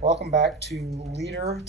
Welcome back to Leader,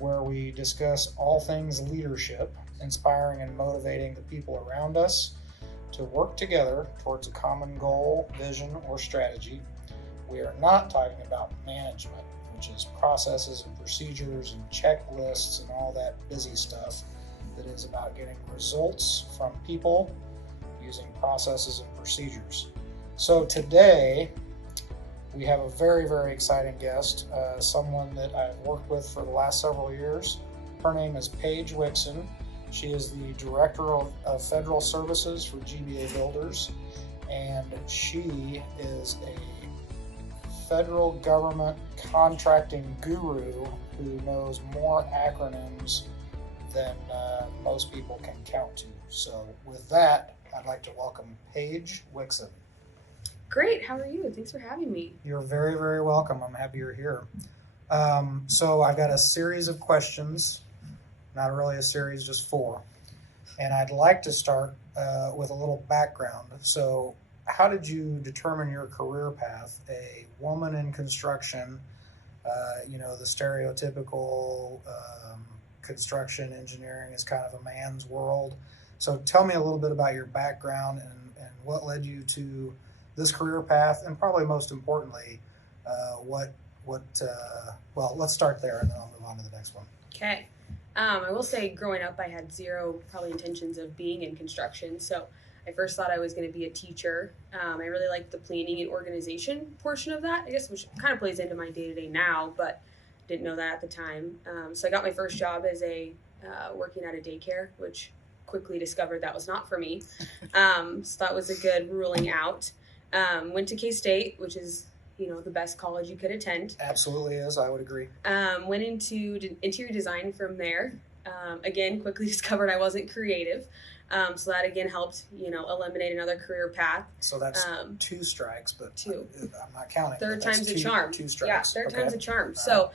where we discuss all things leadership, inspiring and motivating the people around us to work together towards a common goal, vision, or strategy. We are not talking about management, which is processes and procedures and checklists and all that busy stuff. That is about getting results from people using processes and procedures. So today, we have a very, very exciting guest, someone that I've worked with for the last several years. Her name is Paige Wixson. She is the Director of Federal Services for GBA Builders, and she is a federal government contracting guru who knows more acronyms than most people can count to. So with that, I'd like to welcome Paige Wixson. Great. How are you? Thanks for having me. You're very, very welcome. I'm happy you're here. So I've got a series of questions, not really a series, just four. And I'd like to start with a little background. So how did you determine your career path? A woman in construction, the stereotypical construction engineering is kind of a man's world. So tell me a little bit about your background and what led you to this career path, and probably most importantly, let's start there and then I'll move on to the next one. Okay. I will say growing up, I had zero probably intentions of being in construction. So I first thought I was going to be a teacher. I really liked the planning and organization portion of that, I guess, which kind of plays into my day-to-day now, but didn't know that at the time. So I got my first job as working at a daycare, which quickly discovered that was not for me. So that was a good ruling out. Went to K-State, which is, the best college you could attend. Absolutely is, I would agree. Went into interior design from there. Again, quickly discovered I wasn't creative. So that again helped, eliminate another career path. So that's two strikes, but two. I'm not counting. Third time's a charm. Two strikes. Yeah, third time's a charm. So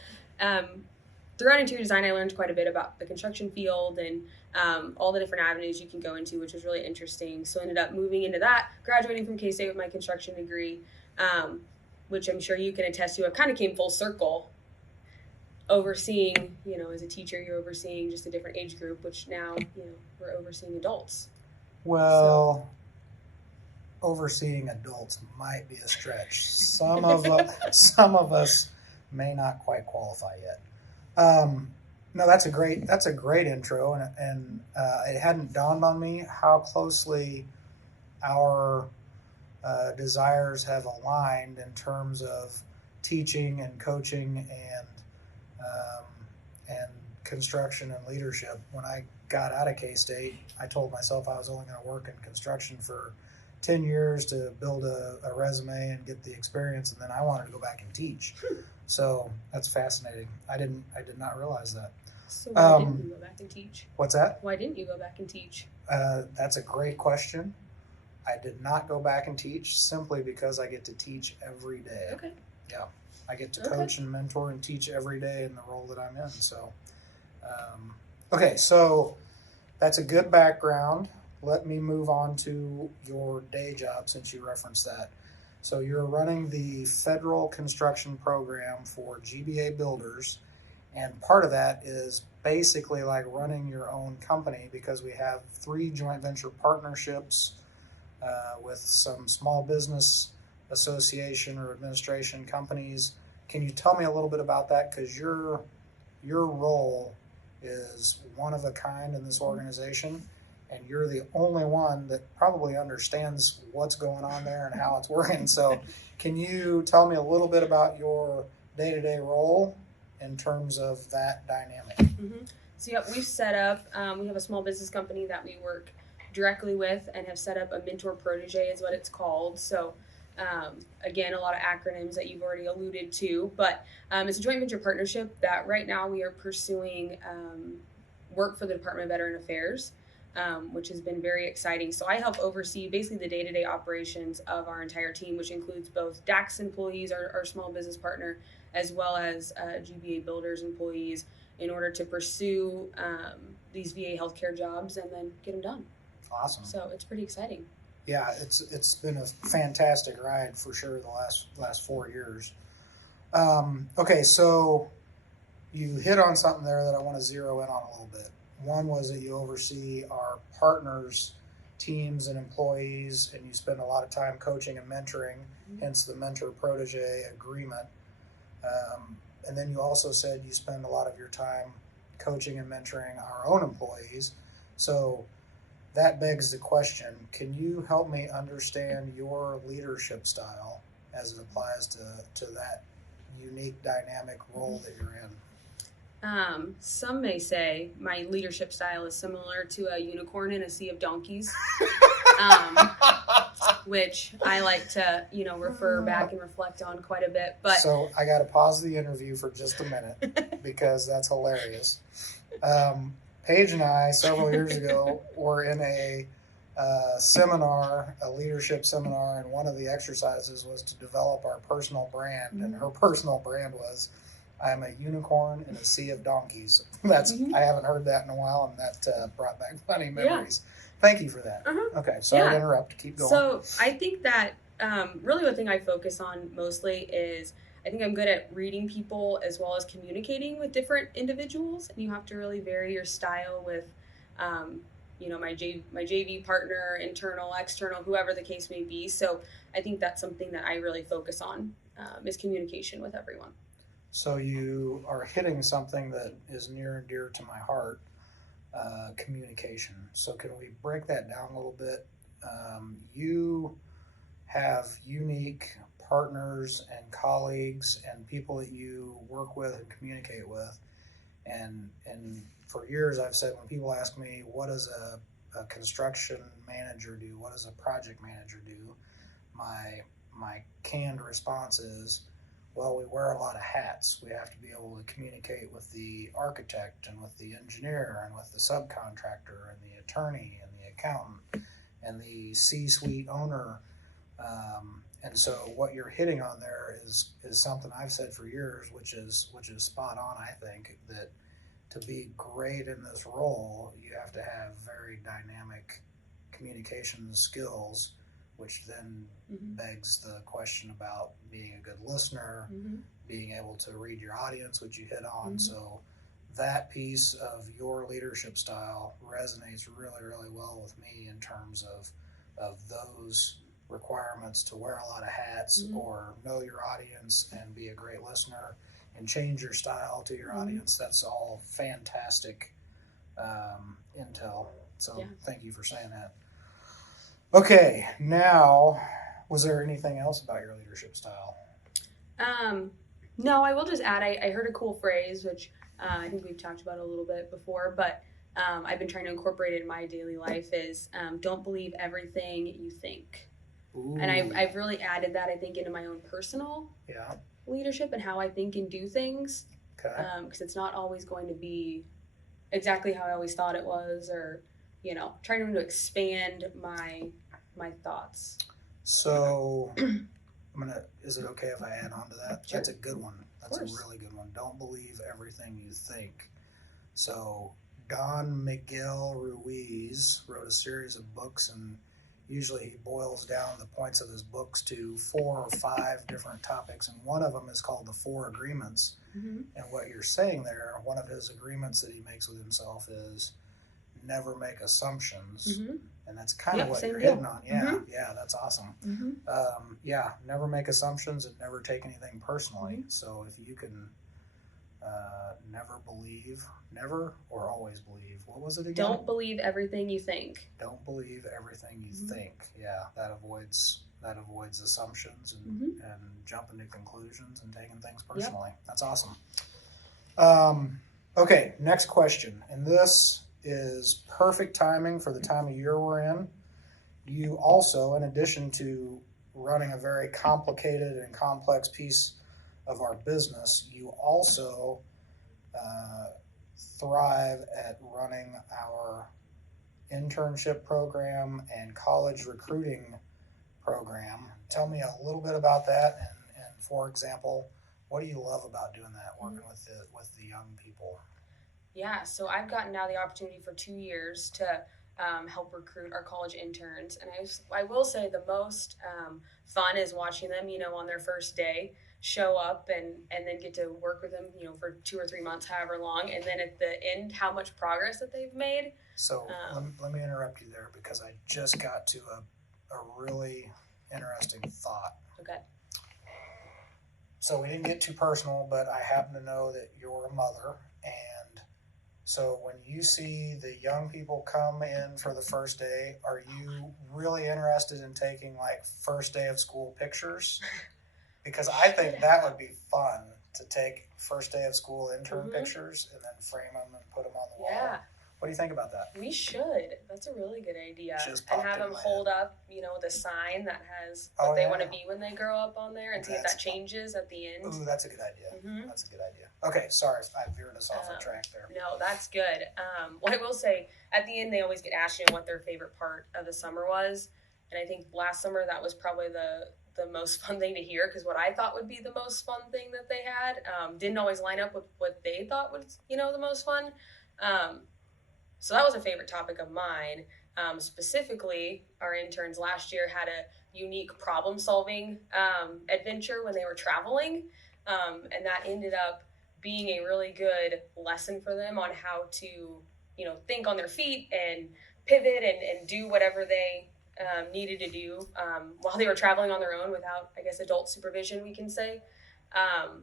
throughout interior design, I learned quite a bit about the construction field and all the different avenues you can go into, which was really interesting. So I ended up moving into that, graduating from K-State with my construction degree, which I'm sure you can attest to. It kind of came full circle, overseeing, as a teacher, you're overseeing just a different age group, which now, we're overseeing adults. Well, overseeing adults might be a stretch. Some of us may not quite qualify yet. No, that's a great intro, and it hadn't dawned on me how closely our desires have aligned in terms of teaching and coaching and construction and leadership. When I got out of K-State, I told myself I was only going to work in construction for 10 years to build a resume and get the experience, and then I wanted to go back and teach. So that's fascinating. I did not realize that. So why didn't you go back and teach? What's that? Why didn't you go back and teach? That's a great question. I did not go back and teach simply because I get to teach every day. Okay. Yeah. I get to coach and mentor and teach every day in the role that I'm in. So, so that's a good background. Let me move on to your day job since you referenced that. So you're running the federal construction program for GBA Builders, and part of that is basically like running your own company because we have 3 joint venture partnerships with some small business association or administration companies. Can you tell me a little bit about that? Because your role is one of a kind in this organization, and you're the only one that probably understands what's going on there and how it's working. So can you tell me a little bit about your day-to-day role in terms of that dynamic? Mm-hmm. So we've set up, we have a small business company that we work directly with and have set up a mentor protege is what it's called. So again, a lot of acronyms that you've already alluded to, but it's a joint venture partnership that right now we are pursuing work for the Department of Veteran Affairs, which has been very exciting. So I help oversee basically the day-to-day operations of our entire team, which includes both DAX employees, our small business partner, as well as GBA Builders employees, in order to pursue these VA healthcare jobs and then get them done. Awesome. So it's pretty exciting. Yeah, it's been a fantastic ride for sure the last 4 years. Okay, so you hit on something there that I want to zero in on a little bit. One was that you oversee our partners, teams, and employees, and you spend a lot of time coaching and mentoring, hence the mentor protege agreement. And then you also said you spend a lot of your time coaching and mentoring our own employees. So that begs the question, can you help me understand your leadership style as it applies to that unique dynamic role that you're in? Some may say my leadership style is similar to a unicorn in a sea of donkeys, which I like to, refer back and reflect on quite a bit. But so I got to pause the interview for just a minute because that's hilarious. Paige and I, several years ago, were in a seminar, a leadership seminar, and one of the exercises was to develop our personal brand, and her personal brand was, I'm a unicorn in a sea of donkeys. That's I haven't heard that in a while, and that brought back funny memories. Yeah. Thank you for that. Okay, sorry to interrupt. Keep going. So I think that really the thing I focus on mostly is I think I'm good at reading people as well as communicating with different individuals, and you have to really vary your style with, my JV partner, internal, external, whoever the case may be. So I think that's something that I really focus on is communication with everyone. So you are hitting something that is near and dear to my heart, communication. So can we break that down a little bit? You have unique partners and colleagues and people that you work with and communicate with. And for years I've said, when people ask me, what does a construction manager do? What does a project manager do? My canned response is, well, we wear a lot of hats. We have to be able to communicate with the architect and with the engineer and with the subcontractor and the attorney and the accountant and the C-suite owner. And so what you're hitting on there is something I've said for years, which is spot on. I think that to be great in this role, you have to have very dynamic communication skills, which then begs the question about being a good listener, being able to read your audience, which you hit on. So that piece of your leadership style resonates really, really well with me in terms of those requirements to wear a lot of hats or know your audience and be a great listener and change your style to your audience. That's all fantastic intel. So thank you for saying that. Okay, now, was there anything else about your leadership style? No, I will just add, I heard a cool phrase, which I think we've talked about a little bit before, but I've been trying to incorporate it in my daily life is don't believe everything you think. Ooh. And I've really added that, I think, into my own personal leadership and how I think and do things. Okay. Because it's not always going to be exactly how I always thought it was, or trying to expand my thoughts. So is it okay if I add on to that? Sure. That's a good one. That's a really good one. Don't believe everything you think. So Don Miguel Ruiz wrote a series of books, and usually he boils down the points of his books to 4 or 5 different topics, and one of them is called the 4 Agreements. And what you're saying there, one of his agreements that he makes with himself is never make assumptions. And that's kind of what you're hitting on. Yeah, that's awesome. Never make assumptions and never take anything personally. So if you can never or always believe. What was it again? Don't believe everything you think. Don't believe everything you think. Yeah, that avoids assumptions and jumping to conclusions and taking things personally. That's awesome. Okay, next question. And this is perfect timing for the time of year we're in. You also, in addition to running a very complicated and complex piece of our business, you also thrive at running our internship program and college recruiting program. Tell me a little bit about that, and for example, what do you love about doing that, working with the young people? Yeah, so I've gotten now the opportunity for 2 years to help recruit our college interns, and I will say the most fun is watching them, on their first day. show up and then get to work with them, for 2 or 3 months, however long, and then at the end, how much progress that they've made. So let me interrupt you there because I just got to a really interesting thought. Okay. So we didn't get too personal, but I happen to know that you're a mother, and so when you see the young people come in for the first day, are you really interested in taking like first day of school pictures? Because I think that would be fun to take first day of school intern pictures and then frame them and put them on the wall. Yeah. What do you think about that? We should. That's a really good idea. And have them hold up, the sign that has what they want to be when they grow up on there, and see if that changes at the end. Ooh, that's a good idea. That's a good idea. Okay, sorry, I veered us off the track there. No, that's good. Well, I will say, at the end, they always get asked, what their favorite part of the summer was, and I think last summer that was probably the most fun thing to hear, because what I thought would be the most fun thing that they had didn't always line up with what they thought was, the most fun. So that was a favorite topic of mine. Specifically, our interns last year had a unique problem-solving adventure when they were traveling, and that ended up being a really good lesson for them on how to, think on their feet and pivot and do whatever they needed to do while they were traveling on their own without, I guess, adult supervision, we can say.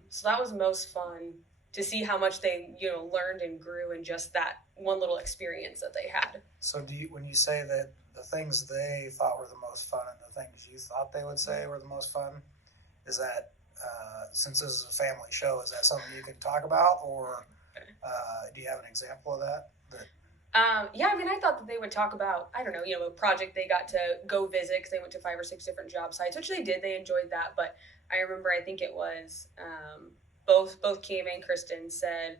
So that was most fun to see how much they, learned and grew in just that one little experience that they had. So when you say that the things they thought were the most fun and the things you thought they would say were the most fun, is that, since this is a family show, is that something you can talk about, or do you have an example of that? Yeah, I thought that they would talk about, I don't know, a project they got to go visit because they went to 5 or 6 different job sites, which they did. They enjoyed that. But I remember, I think it was both Kim and Kristen said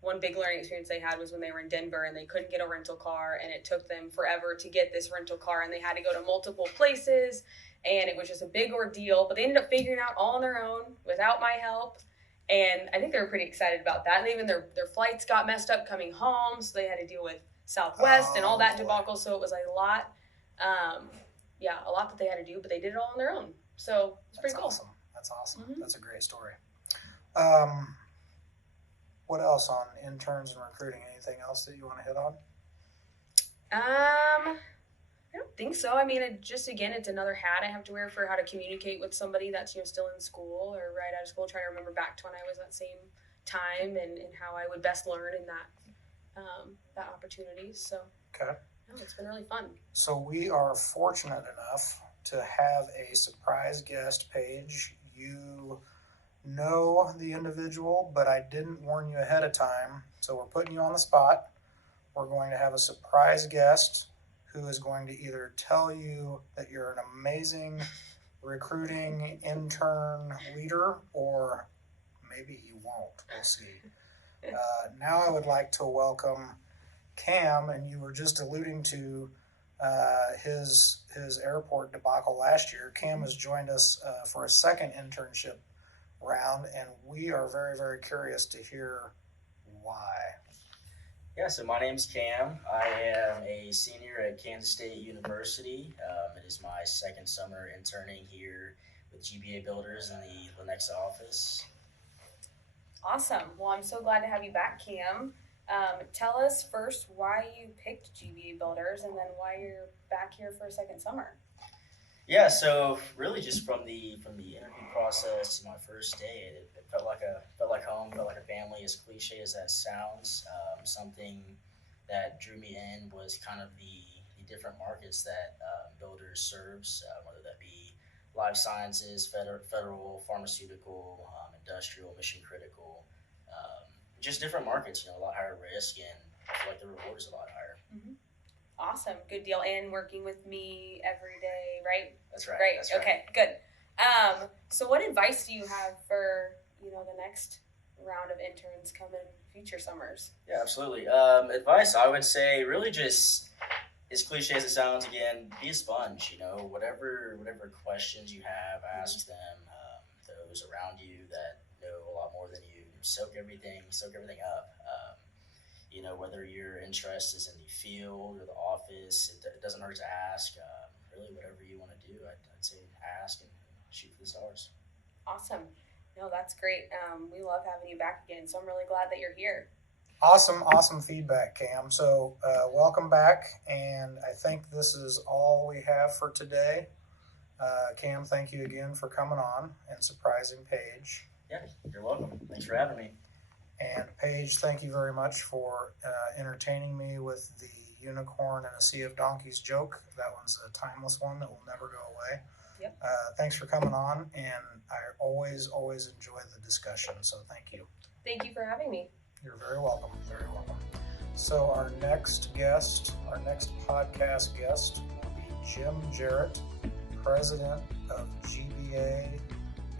one big learning experience they had was when they were in Denver and they couldn't get a rental car, and it took them forever to get this rental car, and they had to go to multiple places, and it was just a big ordeal. But they ended up figuring it out all on their own without my help. And I think they were pretty excited about that. And even their flights got messed up coming home, so they had to deal with Southwest and all that debacle. So it was a lot, a lot that they had to do, but they did it all on their own. So it's pretty cool. Awesome. That's awesome. That's a great story. What else on interns and recruiting? Anything else that you want to hit on? I don't think so. It's another hat I have to wear for how to communicate with somebody that's, still in school or right out of school, trying to remember back to when I was that same time and how I would best learn in that opportunity. So, okay. No, it's been really fun. So we are fortunate enough to have a surprise guest, Paige. You know the individual, but I didn't warn you ahead of time, so we're putting you on the spot. We're going to have a surprise guest who is going to either tell you that you're an amazing recruiting intern leader, or maybe he won't. We'll see. Now I would like to welcome Cam, and you were just alluding to his airport debacle last year. Cam has joined us for a second internship round, and we are very, very curious to hear why. Yeah, so my name's Cam. I am a senior at Kansas State University. It is my second summer interning here with GBA Builders in the Lenexa office. Awesome. Well, I'm so glad to have you back, Cam. Tell us first why you picked GBA Builders, and then why you're back here for a second summer. Yeah, so really just from the interview process to my first day, it felt like home, felt like a family. As cliche as that sounds, something that drew me in was kind of the different markets that Builders serves, whether that be life sciences, federal, pharmaceutical, industrial, mission critical, just different markets. A lot higher risk, and I feel like the reward is a lot higher. Mm-hmm. Awesome. Good deal. And working with me every day, right? That's right. Great. That's right. Okay, good. So what advice do you have for, the next round of interns coming future summers? Yeah, absolutely. Advice, I would say, really just, as cliche as it sounds, again, be a sponge. Whatever questions you have, ask them. Those around you that know a lot more than you, soak everything up. Whether your interest is in the field or the office, it doesn't hurt to ask. Really, whatever you want to do, I'd say ask and shoot for the stars. Awesome. No, that's great. We love having you back again, so I'm really glad that you're here. Awesome feedback, Cam. So welcome back, and I think this is all we have for today. Cam, thank you again for coming on and surprising Paige. Yeah, you're welcome. Thanks for having me. And Paige, thank you very much for entertaining me with the unicorn and a sea of donkeys joke. That one's a timeless one that will never go away. Yep. Thanks for coming on, and I always enjoy the discussion, so thank you. Thank you for having me. You're very welcome, very welcome. So our next podcast guest will be Jim Jarrett, president of GBA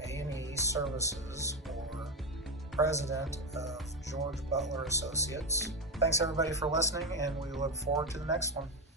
A&E Services, or president of George Butler Associates. Thanks everybody for listening, and we look forward to the next one.